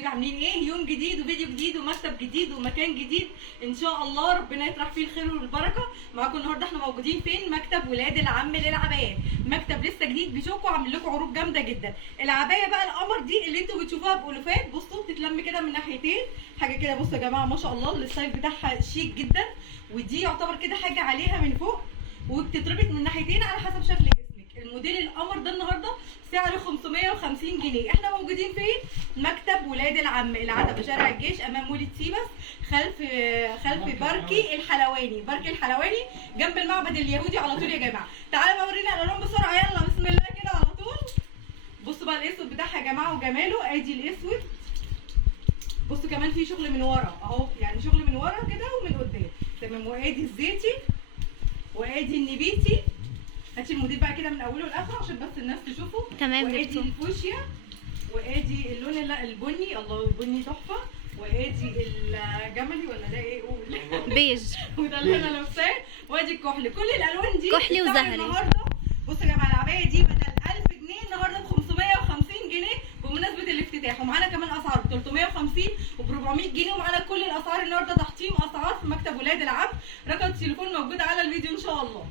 حبايبي عاملين ايه؟ يوم جديد وفيديو جديد ومكتب جديد ومكان جديد ان شاء الله، ربنا يطرح فيه الخير والبركه. معاكم النهارده احنا موجودين فين؟ مكتب ولاد العم للعبايات. مكتب لسه جديد بيشوفكم، عامل لكم عروض جامده جدا. العبايه بقى القمر دي اللي انتوا بتشوفوها بألوفات، بصوا بتتلم كده من ناحيتين حاجه كده. بصوا يا جماعه ما شاء الله الستايل بتاعها شيك جدا، ودي يعتبر كده حاجه عليها من فوق وبتتربط من ناحيتين على حسب شكل جسمك. الموديل القمر ده النهارده سعره 550 جنيه. احنا موجودين فين؟ مكتب ولاد العم العتبه، شارع الجيش، امام مول سيبس، خلف باركي الحلواني. باركي الحلواني جنب المعبد اليهودي على طول يا جماعه. تعالوا بقى ورينا الالوان بسرعه، يلا بسم الله كده على طول. بصوا بقى الاسود بتاعها يا جماعه وجماله، ادي الاسود. بصوا كمان في شغل من ورا اهو، يعني شغل من ورا كده ومن قدام تمام. وادي الزيتي وادي النبيتي. هاتي الموديل بقى كده من اوله لاخره عشان بس الناس تشوفه. تمام. وادي الفوشيا، وادي اللون البني، الله البني تحفه. وادي الجملي ولا ده ايه؟ قول بيج. وده اللي انا لابساه. وادي الكحلي. كل الالوان دي كحلي وزهري. النهارده بصوا يا جماعه العبايه دي بدل 1000 جنيه النهارده ب 550 جنيه بمناسبه الافتتاح. ومعانا كمان اسعار ب 350 وب 400 جنيه، ومعانا كل الاسعار النهارده تحطيم اسعار في مكتب ولاد العم. رقم التليفون موجود على الفيديو ان شاء الله.